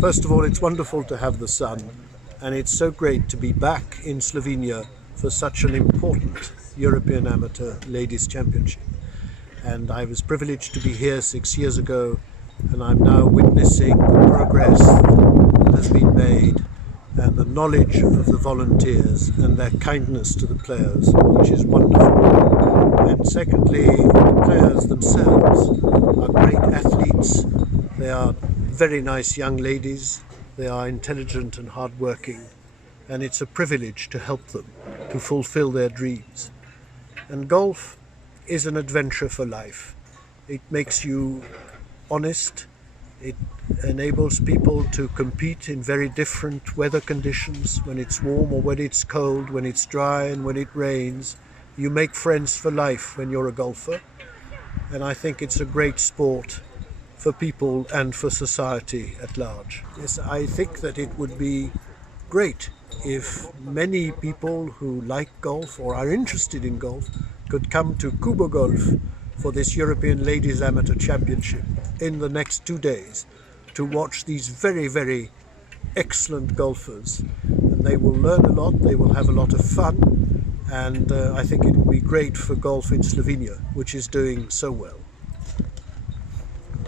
First of all, it's wonderful to have the sun, and it's so great to be back in Slovenia for such an important European Amateur Ladies Championship. And I was privileged to be here 6 years ago, and I'm now witnessing the progress that has been made and the knowledge of the volunteers and their kindness to the players, which is wonderful. And secondly, the players themselves are great athletes. They are very nice young ladies. They are intelligent and hardworking, and it's a privilege to help them to fulfill their dreams. And golf is an adventure for life. It makes you honest. It enables people to compete in very different weather conditions, when it's warm or when it's cold, when it's dry and when it rains. You make friends for life when you're a golfer, and I think it's a great sport for people and for society at large. Yes, I think that it would be great if many people who like golf or are interested in golf could come to Cubo Golf for this European Ladies Amateur Championship in the next 2 days to watch these very, very excellent golfers. And they will learn a lot, they will have a lot of fun, and I think it will be great for golf in Slovenia, which is doing so well.